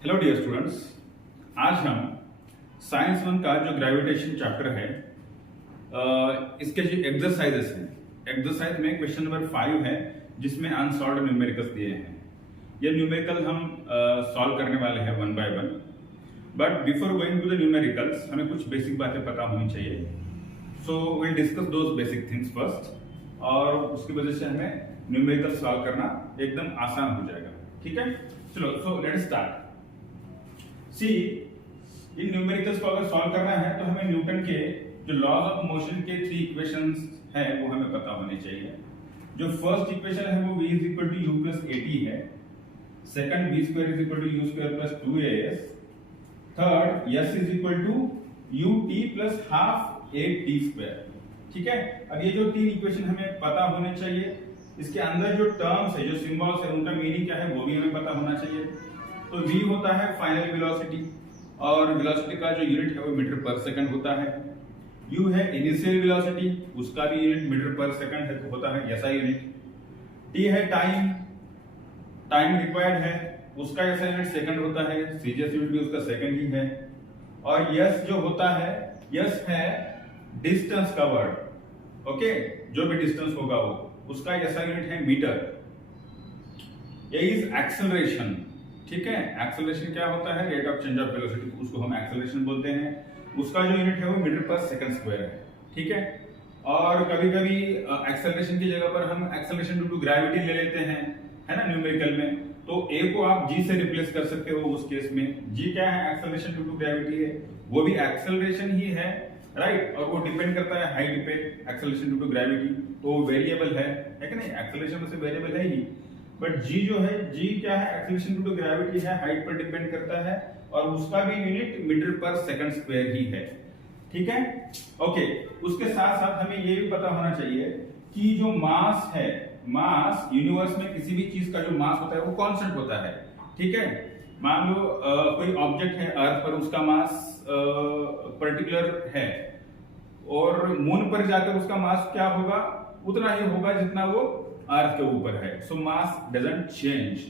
Hello dear students, आज हम science 1 का जो ग्रेविटेशन चैप्टर है इसके जो एक्सरसाइजेस हैं, एक्सरसाइज में क्वेश्चन नंबर 5 है जिसमें अनसॉल्व्ड न्यूमेरिकल्स दिए हैं। ये न्यूमेरिकल हम सॉल्व करने वाले हैं one by one. But before going to the numericals हमें कुछ बेसिक बातें पता होनी चाहिए। So will discuss those basic things first, और उसकी वजह से हमें न्यूमेरिकल सॉल्व करना एकदम आसान हो जाएगा। ठीक है, चलो सो लेट्स स्टार्ट। सी, इन न्यूमेरिकल्स को अगर सॉल्व करना है तो हमें न्यूटन के जो लॉज ऑफ मोशन के 3 इक्वेशंस है वो हमें पता होने चाहिए। जो फर्स्ट इक्वेशन है वो v = u + at है, second v² = u² + 2as, third s = ut + ½ at²। ठीक है, अब ये जो 3 इक्वेशन हमें पता होने चाहिए, इसके अंदर जो टर्म्स है, जो सिंबल्स है, उनका मीनिंग क्या है वो भी हमें पता होना चाहिए। तो v होता है फाइनल वेलोसिटी, और वेलोसिटी का जो यूनिट है वो मीटर पर सेकंड होता है। u है इनिशियल वेलोसिटी, उसका भी यूनिट मीटर पर सेकंड है, तो होता है SI यूनिट। t है टाइम रिक्वायर्ड है, उसका SI यूनिट सेकंड होता है, CGS यूनिट भी उसका सेकंड ही है। और s जो होता है, s है डिस्टेंस कवर्ड। ओके, जो भी डिस्टेंस होगा वो उसका SI यूनिट है मीटर। ये इज एक्सेलरेशन। ठीक है, एक्सेलरेशन क्या होता है? Rate of change of velocity, उसको हम एक्सेलरेशन बोलते हैं। उसका जो यूनिट है वो मीटर पर सेकंड स्क्वायर है। ठीक है, और कभी कभी एक्सेलरेशन की जगह पर हम एक्सेलरेशन ड्यू टू ग्रेविटी ले लेते हैं, है ना, न्यूमेरिकल में। तो a को आप g से रिप्लेस कर सकते हो उस केस में। g क्या है? एक्सेलरेशन ड्यू टू ग्रेविटी है, वो भी एक्सेलरेशन ही है, राइट। और वो डिपेंड करता है हाइट पे, एक्सेलरेशन ड्यू टू ग्रेविटी, तो वो वेरिएबल है कि नहीं? एक्सेलरेशन में से वेरिएबल है ही। बट g जो है, g क्या है? एक्सेलरेशन ड्यू टू ग्रेविटी है, हाइट पर डिपेंड करता है, और उसका भी unit metre per second square ही है। ठीक है, ओके। उसके साथ साथ हमें ये भी पता होना चाहिए कि जो मास है, मास यूनिवर्स में किसी भी चीज का जो मास होता है वो कांस्टेंट होता है। ठीक है, मान लो कोई ऑब्जेक्ट है अर्थ पर, उसका मास पर्टिकुलर है, और मून पर जाकर उसका मास क्या होगा? उतना ही होगा जितना वो अर्थ के ऊपर है। सो मास डजंट चेंज।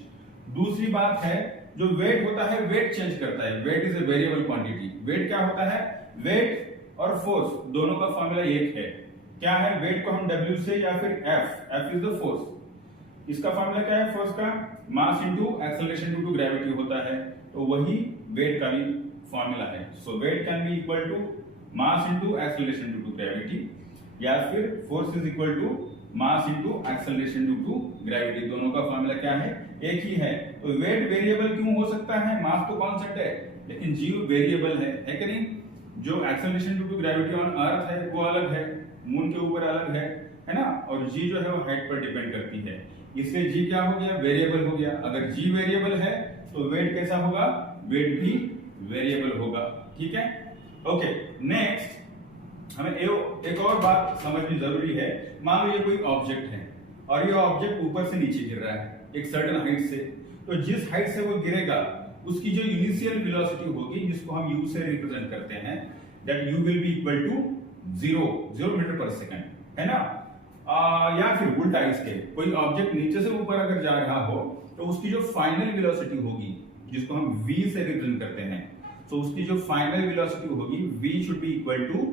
दूसरी बात है, जो वेट होता है, वेट चेंज करता है। Weight is a variable quantity. Weight क्या होता है? वेट और फोर्स दोनों का फॉर्मूला एक है। क्या है? वेट को हम W से या फिर F इज द फोर्स। इसका फॉर्मूला क्या है फोर्स का? Mass into acceleration due to gravity होता है, तो वही वेट का भी फॉर्मूला है। So weight can be equal to mass into acceleration due to gravity, या फिर force is equal to mass into acceleration due to gravity. दोनों का फॉर्मूला क्या है? एक ही है। तो वेट वेरिएबल क्यों हो सकता है? मास तो कांस्टेंट है, लेकिन g वेरिएबल है कि नहीं? जो acceleration due to gravity on earth है वो अलग है, मून के ऊपर अलग है ना? और g जो है वो हाइट पर डिपेंड करती है, इसलिए g क्या हो गया? वेरिएबल हो गया। अगर g वेरिएबल है तो वेट कैसा होगा? वेट भी वेरिएबल होगा। ठीक है, ओके। नेक्स्ट हमें एक और बात समझनी जरूरी है। मान लो ये कोई ऑब्जेक्ट है, और ये ऑब्जेक्ट ऊपर से नीचे गिर रहा है एक सर्टेन हाइट से। तो जिस हाइट से वो गिरेगा, उसकी जो इनिशियल वेलोसिटी होगी, जिसको हम u से रिप्रेजेंट करते हैं, that u will be equal to 0 metre per second, है ना? या फिर उल्टा इसके, कोई ऑब्जेक्ट नीचे से ऊपर अगर जा रहा हो तो उसकी जो फाइनल वेलोसिटी होगी, जिसको हम v से रिप्रेजेंट करते हैं, तो उसकी जो फाइनल वेलोसिटी होगी v should be equal to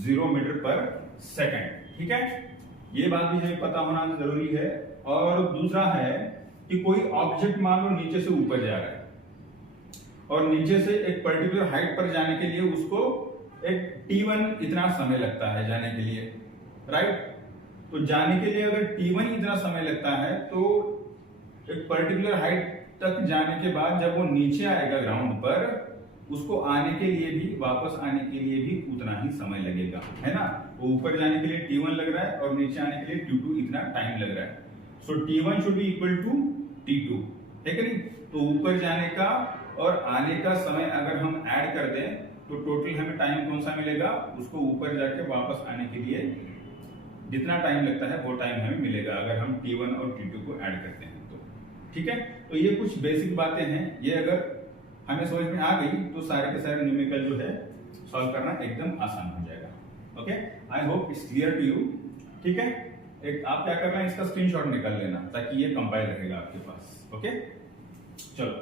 0 metre per second. ठीक है, ये बात भी हमें पता होना जरूरी है। और दूसरा है कि कोई ऑब्जेक्ट मान लो नीचे से ऊपर जा रहा है, और नीचे से एक पर्टिकुलर हाइट पर जाने के लिए उसको एक t1 इतना समय लगता है जाने के लिए, राइट। तो जाने के लिए अगर t1 इतना समय लगता है, तो एक पर्टिकुलर हाइट तक जाने के बाद जब वो नीचे आएगा ग्राउंड पर, उसको आने के लिए भी, वापस आने के लिए भी उतना ही समय लगेगा, है ना? वो ऊपर जाने के लिए t1 लग रहा है, और नीचे आने के लिए t2 इतना टाइम लग रहा है। So t1 should be equal to t2, है कि नहीं? तो ऊपर जाने का और आने का समय अगर हम ऐड कर दें तो टोटल हमें टाइम कौन सा मिलेगा? उसको ऊपर जाके वापस आने के लिए जितना टाइम लगता है वो टाइम हमें मिलेगा, अगर हम t1 और t2 को ऐड करते हैं तो। ठीक है, तो ये कुछ बेसिक बातें हैं। ये अगर हमें समझ में आ गई तो सारे के सारे न्यूमेरिकल जो है सॉल्व करना एकदम आसान हो जाएगा। Okay, I hope it's clear to you. ठीक है, एक आप क्या करना है, इसका स्क्रीनशॉट निकाल लेना ताकि ये कंपाइल रहेगा आपके पास। ओके, चलो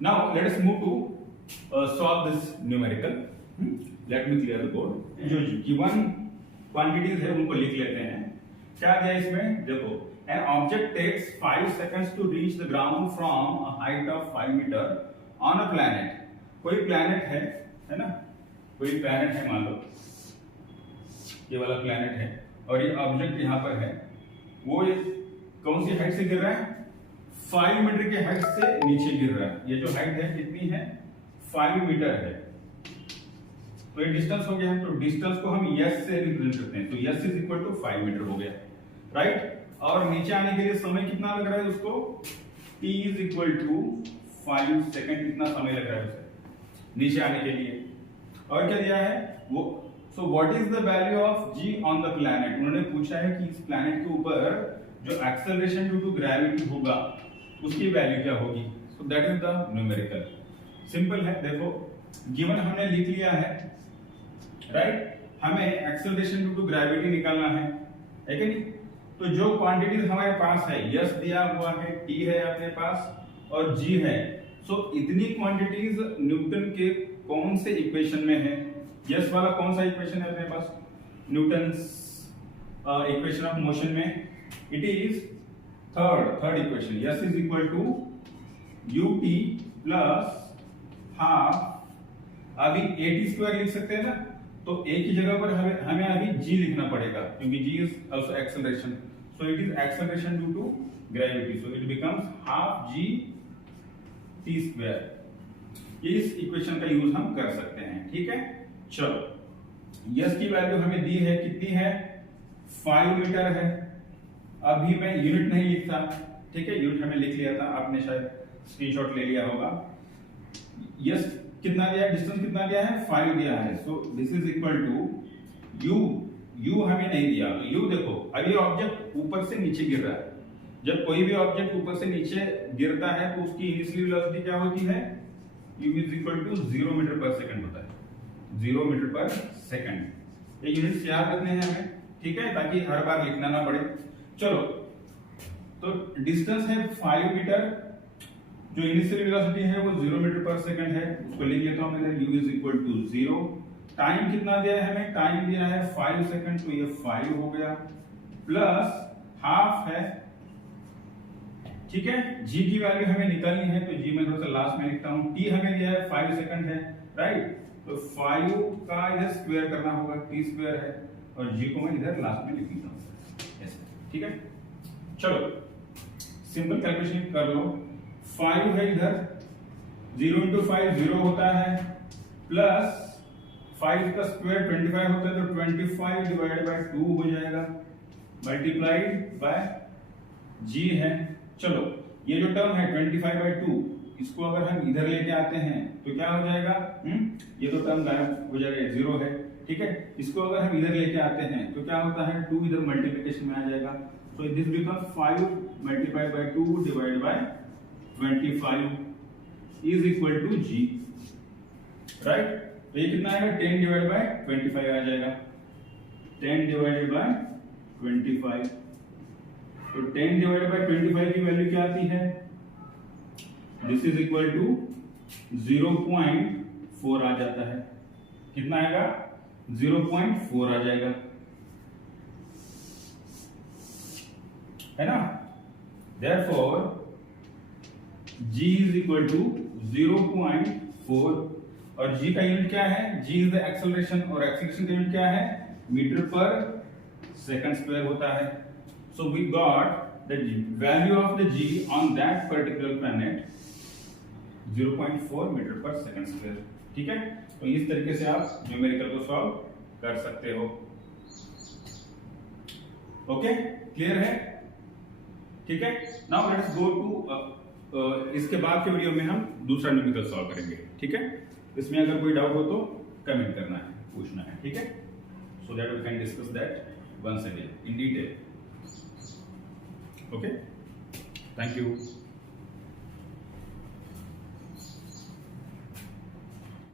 Now let us move to solve this numerical. Let me clear the board. जो given quantities है उनको लिख लेते हैं। क्या दिया इसमें? देखो, an object takes 5 seconds to reach the ground from a height of 5 meter on a planet. कोई planet है ना? कोई planet है, मान लो ये वाला planet है और ये ऑब्जेक्ट यहाँ पर है। वो कौन सी हाइट से गिर रहा है? 5 मीटर की हाइट से नीचे गिर रहा है। ये जो हाइट है कितनी है? 5 मीटर है। तो ये डिस्टेंस हो गया। तो डिस्टेंस को हम s से रिप्रेजेंट करते हैं। तो s is equal to 5 metre हो गया, राइट। और नीचे आने के लिए समय कितना लग रहा है उसको? t is equal to 5 second कितना समय लग रहा है उसे नीचे आने के लिए। और क्या दिया है वो? So what is the value of g on the planet? उन्होंने पूछा है कि इस प्लैनेट के ऊपर जो एक्सेलरेशन ड्यू टू ग्रेविटी होगा उसकी वैल्यू क्या होगी। So that is the numerical. Simple है, देखो गिवन हमने लिख लिया है, राइट। हमें एक्सेलरेशन ड्यू टू ग्रेविटी निकालना है कि नहीं? तो जो क्वांटिटीज हमारे पास है, यस दिया हुआ है, टी है अपने पास और जी है। सो इतनी क्वांटिटीज न्यूटन के कौन से इक्वेशन में है? यस वाला कौन सा इक्वेशन है अपने पास? न्यूटन्स इक्वेशन ऑफ मोशन में it is third equation. S is equal to ut plus half. अभी at स्क्वायर लिख सकते हैं ना, तो a की जगह पर हमें अभी g लिखना पड़ेगा क्योंकि g इज also acceleration. So it is acceleration due to gravity. So it becomes half g t square. इस इक्वेशन का यूज हम कर सकते हैं, ठीक है। चलो यस की वैल्यू हमें दी है, कितनी है? 5 मीटर है। अभी मैं यूनिट नहीं लिखता, ठीक है, यूनिट हमें लिख लिया था, आपने शायद स्क्रीनशॉट ले लिया होगा। यस कितना दिया है? डिस्टेंस कितना दिया है? 5 दिया है। So this is equal to u हमें नहीं दिया। तो यू देखो, अभी ऑब्जेक्ट ऊपर से नीचे गिर रहा है। जब कोई भी ऑब्जेक्ट ऊपर से नीचे गिरता है तो उसकी इनिशियल वेलोसिटी क्या होती है? u is equal to 0 metre per second होता है। 0 मीटर पर सेकंड। ये यूनिट्स याद रखने हैं हमें, ठीक है, ताकि हर बार लिखना ना पड़े। चलो, तो डिस्टेंस है 5 मीटर, जो इनिशियल वेलोसिटी है वो 0 मीटर पर सेकंड है, उसको लिख लेता हूं मैं। u is equal to 0। Time कितना दिया है हमें? टाइम दिया है 5 सेकंड, तो ये 5 हो गया, प्लस हाफ है, ठीक है। g की वैल्यू हमें निकालनी है, तो g मैं थोड़ा सा लास्ट में लिखता हूं। t हमें दिया है 5 सेकंड है, राइट। तो 5 का इधर स्क्वायर करना होगा, t स्क्वायर है, और g को मैं इधर लास्ट में लिख देता हूं ऐसे, ठीक है। चलो सिंपल कैलकुलेशन कर लो। 5 है इधर, 0 इंटू 5 0 होता है, प्लस 5 का स्क्वायर 25 होता है, तो 25 डिवाइडेड बाय 2 हो जाएगा, मल्टीप्लाइड बाय g है। चलो ये जो टर्म है 25 बाय 2, इसको अगर हम इधर लेके आते हैं तो क्या हो जाएगा? ये तो टर्म गायब हो जाएगा, 0 है, ठीक है। इसको अगर हम इधर लेके आते हैं तो क्या होता है? 2 इधर मल्टीप्लिकेशन में आ जाएगा। So this becomes 5 multiplied by 2 divided by 25 is equal to g, right. तो ये कितना आएगा? 10 डिवाइडेड बाय 25 आ जाएगा, 10 डिवाइडेड बाय 25। तो 10 डिवाइडेड बाय 25 की वैल्यू क्या आती है? दिस इज इक्वल टू 0.4 आ जाता है। कितना आएगा? 0.4 आ जाएगा, है ना। Therefore g is equal to 0.4, और g का यूनिट क्या है? g इज द एक्सेलरेशन, और एक्सेलरेशन का यूनिट क्या है? मीटर पर सेकंड स्क्वायर होता है। So we got the value of the g on that particular planet 0.4 metre per second square, ठीक है। तो इस तरीके से आप न्यूमेरिकल को सॉल्व कर सकते हो। ओके, क्लियर है? ठीक है। नाउ लेट्स गो टू इसके बाद के वीडियो में हम दूसरा न्यूमेरिकल सॉल्व करेंगे, ठीक है। इसमें अगर कोई डाउट हो तो कमेंट करना है, पूछना है, ठीक है, so that we can discuss that once again in detail. Okay, thank you.